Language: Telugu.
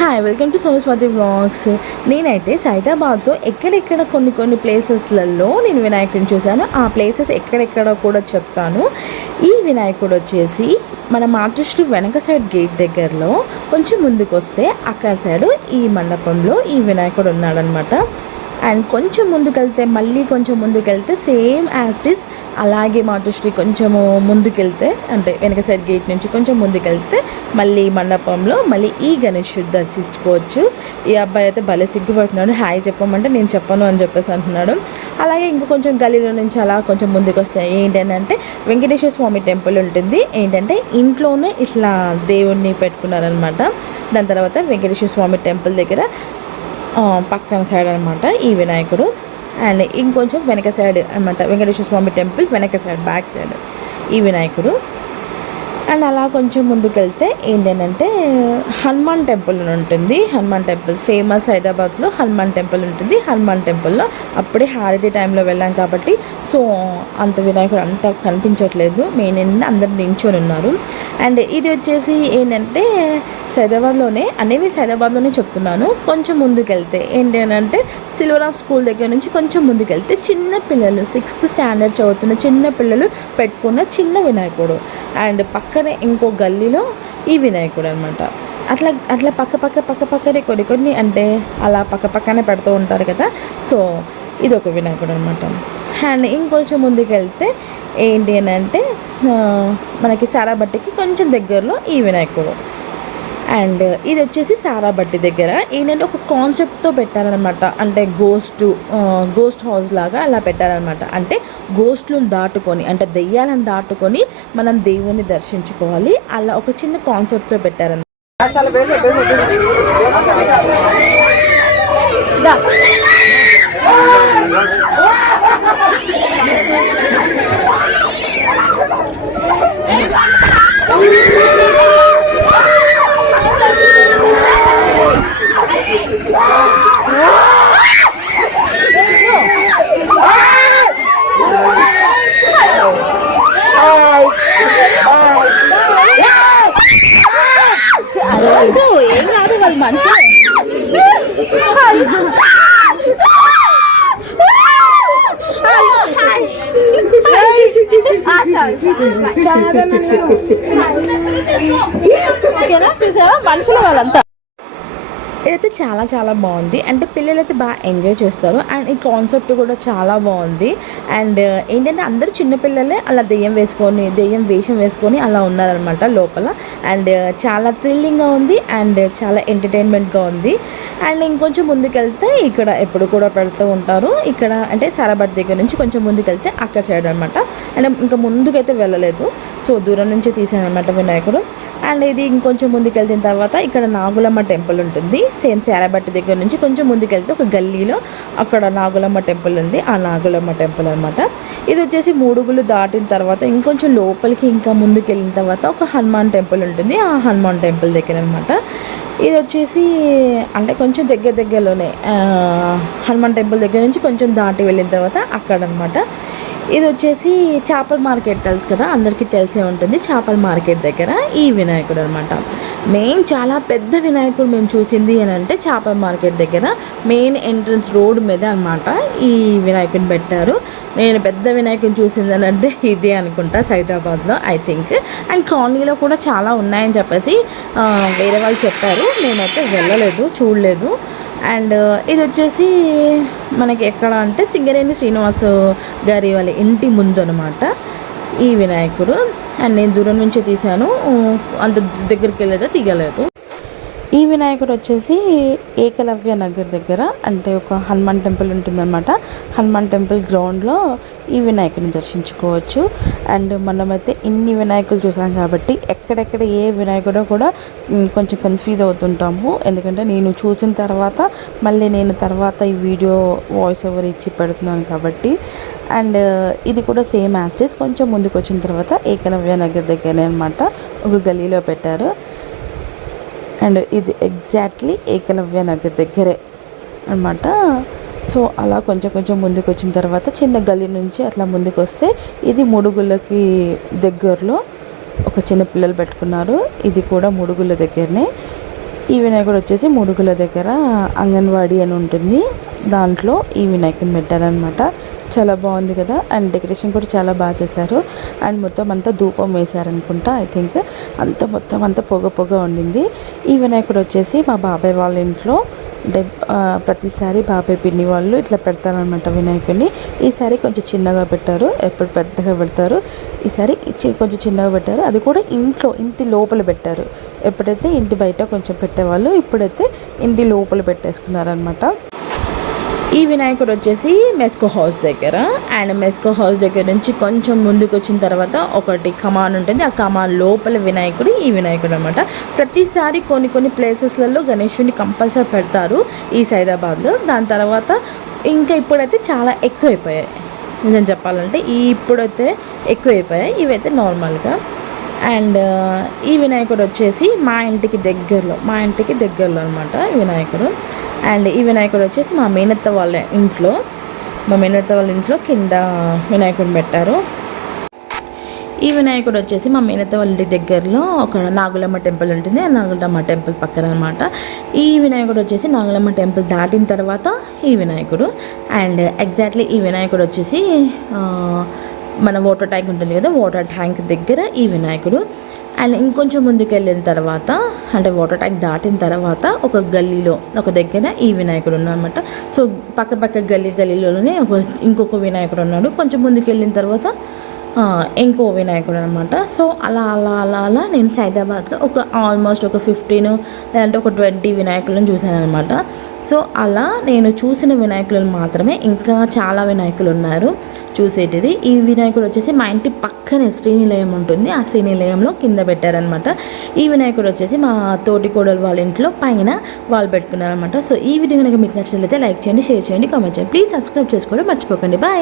Hi welcome to Somaswathi blogs నేనైతే సైదాబాద్లో ఎక్కడెక్కడ కొన్ని కొన్ని ప్లేసెస్లలో నేను వినాయకుడిని చూశాను. ఆ ప్లేసెస్ ఎక్కడెక్కడ కూడా చెప్తాను. ఈ వినాయకుడు వచ్చేసి మన మాతృశ్రీ వెనక సైడ్ గేట్ దగ్గరలో కొంచెం ముందుకు వస్తే అక్కడ సైడ్ ఈ మండపంలో ఈ వినాయకుడు ఉన్నాడనమాట అండ్ కొంచెం ముందుకెళ్తే మళ్ళీ కొంచెం ముందుకెళ్తే సేమ్ యాజ్ ఇస్ అలాగే మాతృశ్రీ కొంచెము ముందుకెళ్తే అంటే వెనక సైడ్ గేట్ నుంచి కొంచెం ముందుకెళ్తే మళ్ళీ మండపంలో మళ్ళీ ఈ గణేశుడు దర్శించుకోవచ్చు ఈ అబ్బాయి అయితే భలే సిగ్గుపడుతున్నాడు. హాయ్ చెప్పమంటే నేను చెప్పను అని చెప్పేసి అంటున్నాడు. అలాగే ఇంక కొంచెం గలీలో నుంచి అలా కొంచెం ముందుకు వస్తాయి ఏంటంటే వెంకటేశ్వర స్వామి టెంపుల్ ఉంటుంది. ఏంటంటే ఇంట్లోనే ఇట్లా దేవుణ్ణి పెట్టుకున్నారనమాట. దాని తర్వాత వెంకటేశ్వర స్వామి టెంపుల్ దగ్గర పక్కన సైడ్ అనమాట ఈ వినాయకుడు. అండ్ ఇంకొంచెం వెనక సైడ్ అనమాట వెంకటేశ్వర స్వామి టెంపుల్ వెనక సైడ్ బ్యాక్ సైడ్ ఈ వినాయకుడు. అండ్ అలా కొంచెం ముందుకెళ్తే ఏంటంటే హనుమాన్ టెంపుల్ అని ఉంటుంది. హనుమాన్ టెంపుల్ ఫేమస్ హైదరాబాద్లో హనుమాన్ టెంపుల్ ఉంటుంది. హనుమాన్ టెంపుల్లో అప్పుడే హారతి టైంలో వెళ్ళాం కాబట్టి సో అంత వినాయకుడు అంత కనిపించట్లేదు. మెయిన్ ఏంటంటే అందరు నించొని ఉన్నారు. అండ్ ఇది వచ్చేసి ఏంటంటే సైదాబాద్లోనే అనేవి సైదాబాద్లోనే చెప్తున్నాను. కొంచెం ముందుకెళ్తే ఏంటి అని అంటే సిల్వర్ ఆఫ్ స్కూల్ దగ్గర నుంచి కొంచెం ముందుకెళ్తే చిన్న పిల్లలు సిక్స్త్ స్టాండర్డ్ చదువుతున్న చిన్న పిల్లలు పెట్టుకున్న చిన్న వినాయకుడు. అండ్ పక్కనే ఇంకో గల్లీలో ఈ వినాయకుడు అనమాట అట్లా అట్లా పక్క పక్క పక్క పక్కనే కొన్ని కొన్ని అంటే అలా పక్క పక్కనే పెడుతూ ఉంటారు కదా. సో ఇది ఒక వినాయకుడు అనమాట అండ్ ఇంకొంచెం ముందుకెళ్తే ఏంటి అని అంటే మనకి సారాబట్టికి కొంచెం దగ్గరలో ఈ వినాయకుడు. అండ్ ఇది వచ్చేసి సారాబట్టి దగ్గర. ఏంటంటే ఒక కాన్సెప్ట్తో పెట్టారనమాట అంటే గోస్ట్ గోస్ట్ హౌస్ లాగా అలా పెట్టారనమాట అంటే గోస్ట్లను దాటుకొని అంటే దెయ్యాలను దాటుకొని మనం దేవుని దర్శించుకోవాలి. అలా ఒక చిన్న కాన్సెప్ట్తో పెట్టారనమాట అరవద్దు ఏం కాదు వాళ్ళు మనుషులు ఓకేనా చూసావా? మనుషులు వాళ్ళంతా. ఇదైతే చాలా చాలా బాగుంది. అంటే పిల్లలు అయితే బాగా ఎంజాయ్ చేస్తారు. అండ్ ఈ కాన్సెప్ట్ కూడా చాలా బాగుంది. అండ్ ఏంటంటే అందరూ చిన్నపిల్లలే అలా దెయ్యం వేసుకొని దెయ్యం వేషం వేసుకొని అలా ఉన్నారనమాట లోపల. అండ్ చాలా థ్రిల్లింగ్గా ఉంది. అండ్ చాలా ఎంటర్టైన్మెంట్గా ఉంది. అండ్ ఇంకొంచెం ముందుకెళ్తే ఇక్కడ ఎప్పుడు కూడా పెడుతూ ఉంటారు. ఇక్కడ అంటే సారాబాద్ దగ్గర నుంచి కొంచెం ముందుకెళ్తే అక్కడ చేయడం అనమాట అండ్ ఇంకా ముందుకైతే వెళ్ళలేదు. సో దూరం నుంచి తీసాను అనమాట వినాయకుడు. అండ్ ఇది ఇంకొంచెం ముందుకెళ్తిన తర్వాత ఇక్కడ నాగులమ్మ టెంపుల్ ఉంటుంది. సేమ్ శారాబట్టి దగ్గర నుంచి కొంచెం ముందుకెళ్తే ఒక గల్లీలో అక్కడ నాగులమ్మ టెంపుల్ ఉంది. ఆ నాగులమ్మ టెంపుల్ అనమాట ఇది వచ్చేసి మూడుగులు దాటిన తర్వాత ఇంకొంచెం లోపలికి ఇంకా ముందుకు వెళ్ళిన తర్వాత ఒక హనుమాన్ టెంపుల్ ఉంటుంది. ఆ హనుమాన్ టెంపుల్ దగ్గర అనమాట ఇది వచ్చేసి అంటే కొంచెం దగ్గర దగ్గరలోనే హనుమాన్ టెంపుల్ దగ్గర నుంచి కొంచెం దాటి వెళ్ళిన తర్వాత అక్కడ అనమాట ఇది వచ్చేసి చేపల మార్కెట్ తెలుసు కదా? అందరికీ తెలిసే ఉంటుంది. చేపల మార్కెట్ దగ్గర ఈ వినాయకుడు అనమాట మెయిన్ చాలా పెద్ద వినాయకుడు మేము చూసింది అని అంటే చేపల మార్కెట్ దగ్గర మెయిన్ ఎంట్రన్స్ రోడ్ మీద అనమాట ఈ వినాయకుడిని పెట్టారు. నేను పెద్ద వినాయకుని చూసింది అని అంటే ఇదే అనుకుంటా సైదాబాద్లో ఐ థింక్ అండ్ కాలనీలో కూడా చాలా ఉన్నాయని చెప్పేసి వేరే వాళ్ళు చెప్పారు. నేనైతే వెళ్ళలేదు చూడలేదు. అండ్ ఇది వచ్చేసి మనకి ఎక్కడ అంటే సింగరేణి శ్రీనివాస్ గారి వాళ్ళ ఇంటి ముందు అనమాట ఈ వినాయకుడు. అండ్ నేను దూరం నుంచి తీశాను. అంత దగ్గరికి వెళ్ళేదో తీయలేదు. ఈ వినాయకుడు వచ్చేసి ఏకలవ్య నగర్ దగ్గర అంటే ఒక హనుమాన్ టెంపుల్ ఉంటుందన్నమాట. హనుమాన్ టెంపుల్ గ్రౌండ్లో ఈ వినాయకుడిని దర్శించుకోవచ్చు. అండ్ మనమైతే ఇన్ని వినాయకులు చూసాం కాబట్టి ఎక్కడెక్కడ ఏ వినాయకుడో కూడా కొంచెం కన్ఫ్యూజ్ అవుతుంటాము. ఎందుకంటే నేను చూసిన తర్వాత మళ్ళీ నేను తర్వాత ఈ వీడియో వాయిస్ ఓవర్ ఇచ్చి పెడుతున్నాను కాబట్టి. అండ్ ఇది కూడా సేమ్ యాస్టేజ్ కొంచెం ముందుకు వచ్చిన తర్వాత ఏకలవ్య నగర్ దగ్గరనే అనమాట ఒక గలీలో పెట్టారు. అండ్ ఇది ఎగ్జాక్ట్లీ ఏకలవ్య నగర్ దగ్గరే అనమాట సో అలా కొంచెం కొంచెం ముందుకు వచ్చిన తర్వాత చిన్న గల్లీ నుంచి అట్లా ముందుకు వస్తే ఇది ముడుగులకి దగ్గరలో ఒక చిన్న పిల్లలు పెట్టుకున్నారు. ఇది కూడా ముడుగుల దగ్గరనే. ఈ వినాయకుడు వచ్చేసి ముడుగుల దగ్గర అంగన్వాడీ అని ఉంటుంది. దాంట్లో ఈ వినాయకుడిని పెట్టారనమాట చాలా బాగుంది కదా. అండ్ డెకరేషన్ కూడా చాలా బాగా చేశారు. అండ్ మొత్తం అంతా ధూపం వేశారనుకుంటా ఐ థింక్. అంతా మొత్తం అంతా పొగ పొగ ఉండింది. ఈ వినాయకుడు వచ్చేసి మా బాబాయ్ వాళ్ళ ఇంట్లో అంటే ప్రతిసారి బాబాయ్ పిన్ని వాళ్ళు ఇట్లా పెడతారనమాట వినాయకుడిని. ఈసారి కొంచెం చిన్నగా పెట్టారు. ఎప్పుడు పెద్దగా పెడతారు. ఈసారి కొంచెం చిన్నగా పెట్టారు. అది కూడా ఇంట్లో ఇంటి లోపల పెట్టారు. ఎప్పుడైతే ఇంటి బయట కొంచెం పెట్టేవాళ్ళు ఇప్పుడైతే ఇంటి లోపల పెట్టేసుకున్నారనమాట ఈ వినాయకుడు వచ్చేసి మెస్కో హౌస్ దగ్గర. అండ్ మెస్కో హౌస్ దగ్గర నుంచి కొంచెం ముందుకు వచ్చిన తర్వాత ఒకటి కమాన్ ఉంటుంది. ఆ కమాన్ లోపల వినాయకుడు ఈ వినాయకుడు అనమాట ప్రతిసారి కొన్ని కొన్ని ప్లేసెస్లలో గణేషుని కంపల్సరీ పెడతారు ఈ సైదాబాద్లో. దాని తర్వాత ఇంకా ఇప్పుడైతే చాలా ఎక్కువైపోయాయి. నిజం చెప్పాలంటే ఈ ఇప్పుడైతే ఎక్కువైపోయాయి. ఇవైతే నార్మల్గా. అండ్ ఈ వినాయకుడు వచ్చేసి మా ఇంటికి దగ్గరలో మా ఇంటికి దగ్గరలో అనమాట వినాయకుడు. అండ్ ఈ వినాయకుడు వచ్చేసి మా మేనత్త వాళ్ళ ఇంట్లో. మా మేనత్త వాళ్ళ ఇంట్లో కింద వినాయకుడిని పెట్టారు. ఈ వినాయకుడు వచ్చేసి మా మేనత్త వాళ్ళ ఇంటి దగ్గరలో ఒక నాగులమ్మ టెంపుల్ ఉంటుంది. ఆ నాగులమ్మ టెంపుల్ పక్కన అనమాట ఈ వినాయకుడు వచ్చేసి నాగులమ్మ టెంపుల్ దాటిన తర్వాత ఈ వినాయకుడు. అండ్ ఎగ్జాక్ట్లీ ఈ వినాయకుడు వచ్చేసి మన వాటర్ ట్యాంక్ ఉంటుంది కదా వాటర్ ట్యాంక్ దగ్గర ఈ వినాయకుడు. అండ్ ఇంకొంచెం ముందుకు వెళ్ళిన తర్వాత అంటే వాటర్ ట్యాంక్ దాటిన తర్వాత ఒక గల్లీలో ఒక దగ్గర ఈ వినాయకుడు ఉన్నాడనమాట సో పక్క పక్క గల్లీ గల్లీలోనే ఒక ఇంకొక వినాయకుడు ఉన్నాడు. కొంచెం ముందుకు వెళ్ళిన తర్వాత ఇంకో వినాయకుడు అనమాట సో అలా అలా అలా అలా నేను సైదాబాద్లో ఒక ఆల్మోస్ట్ ఒక ఫిఫ్టీన్ లేదంటే ఒక ట్వంటీ వినాయకులను చూశాను అనమాట సో అలా నేను చూసిన వినాయకులను మాత్రమే ఇంకా చాలా వినాయకులు ఉన్నారు. చూసేటిది. ఈ వినాయకుడు వచ్చేసి మా ఇంటి పక్కనే శ్రీనిలయం ఉంటుంది. ఆ శ్రీనిలయంలో కింద పెట్టారనమాట ఈ వినాయకుడు వచ్చేసి మా తోటి కోడలు వాళ్ళ ఇంట్లో పైన వాళ్ళు పెట్టుకున్నారనమాట సో ఈ వీడియో కనుక మీకు నచ్చినట్లయితే లైక్ చేయండి షేర్ చేయండి కామెంట్ చేయండి. ప్లీజ్ సబ్స్క్రైబ్ చేసుకోవడం మర్చిపోకండి. బాయ్.